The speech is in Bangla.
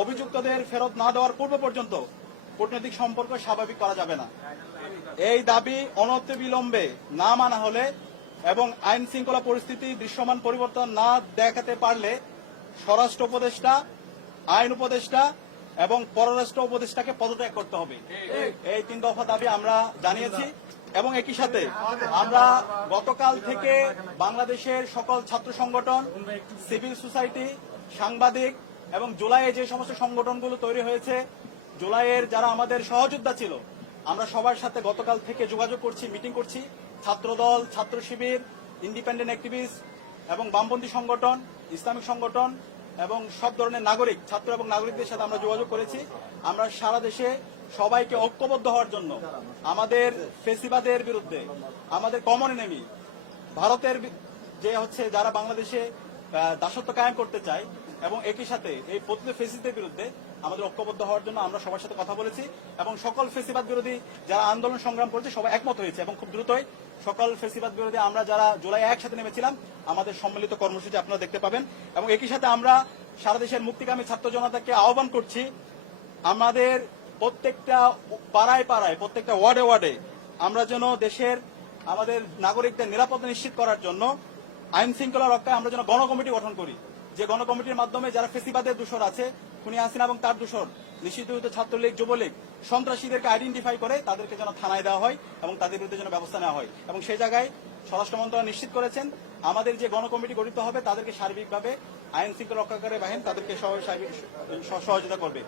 অভিযুক্তদের ফেরত না দেওয়ার পূর্ব পর্যন্ত কূটনৈতিক সম্পর্ক স্বাভাবিক করা যাবে না। এই দাবি অনতি বিলম্বে না মানা হলে এবং আইন শৃঙ্খলা পরিস্থিতি দৃশ্যমান পরিবর্তন না দেখাতে পারলে স্বরাষ্ট্র উপদেষ্টা, আইন উপদেষ্টা এবং পররাষ্ট্র উপদেষ্টাকে পদত্যাগ করতে হবে। এই তিন দফা দাবি আমরা জানিয়েছি এবং একই সাথে আমরা গতকাল থেকে বাংলাদেশের সকল ছাত্র সংগঠন, সিভিল সোসাইটি, সাংবাদিক এবং জুলাইয়ে যে সমস্ত সংগঠনগুলো তৈরি হয়েছে, জুলাইয়ের যারা আমাদের সহযোদ্ধা ছিল, আমরা সবার সাথে গতকাল থেকে যোগাযোগ করছি, মিটিং করছি। ছাত্রদল, ছাত্র শিবির ইন্ডিপেন্ডেন্ট অ্যাক্টিভিস্ট এবং বামপন্থী সংগঠন, ইসলামিক সংগঠন এবং সব ধরনের নাগরিক, ছাত্র এবং নাগরিকদের সাথে আমরা যোগাযোগ করেছি। আমরা সারা দেশে সবাইকে ঐক্যবদ্ধ হওয়ার জন্য, আমাদের ফেসিবাদের বিরুদ্ধে, আমাদের কমন এনেমি ভারতের যে হচ্ছে যারা বাংলাদেশে দাসত্ব কায়েম করতে চায় এবং একই সাথে এই প্রতিটি ফেসিসদের বিরুদ্ধে আমাদের ঐক্যবদ্ধ হওয়ার জন্য আমরা সবার সাথে কথা বলেছি এবং সকল ফেসিবাদ বিরোধী যারা আন্দোলন সংগ্রাম করেছে সবাই একমত হয়েছে এবং খুব দ্রুতই সকল ফেসিবাদ বিরোধী আমরা যারা জুলাই একসাথে নেমেছিলাম, আমাদের সম্মিলিত কর্মসূচি আপনারা দেখতে পাবেন। এবং একই সাথে আমরা সারা দেশের মুক্তিকামী ছাত্র জনতাকে আহ্বান করছি, আমাদের প্রত্যেকটা পাড়ায় পাড়ায়, প্রত্যেকটা ওয়ার্ডে ওয়ার্ডে আমরা যেন দেশের আমাদের নাগরিকদের নিরাপত্তা নিশ্চিত করার জন্য আইন শৃঙ্খলা রক্ষায় আমরা যেন গণকমিটি গঠন করি। যে গণকমিটির মাধ্যমে যারা ফেসিবাদের দূষর আছে, খুনি হাসিনা এবং তার দূষর, নিষিদ্ধ ছাত্রলীগ, যুবলীগ, সন্ত্রাসীদেরকে আইডেন্টিফাই করে তাদেরকে যেন থানায় দেওয়া হয় এবং তাদের বিরুদ্ধে যেন ব্যবস্থা নেওয়া হয়। এবং সেই জায়গায় স্বরাষ্ট্র মন্ত্রণালয় নিশ্চিত করেছেন, আমাদের যে গণকমিটি গঠিত হবে তাদেরকে সার্বিকভাবে আইন শৃঙ্খলা রক্ষাকারী বাহিনী তাদেরকে সহ- সহযোগিতা করবে।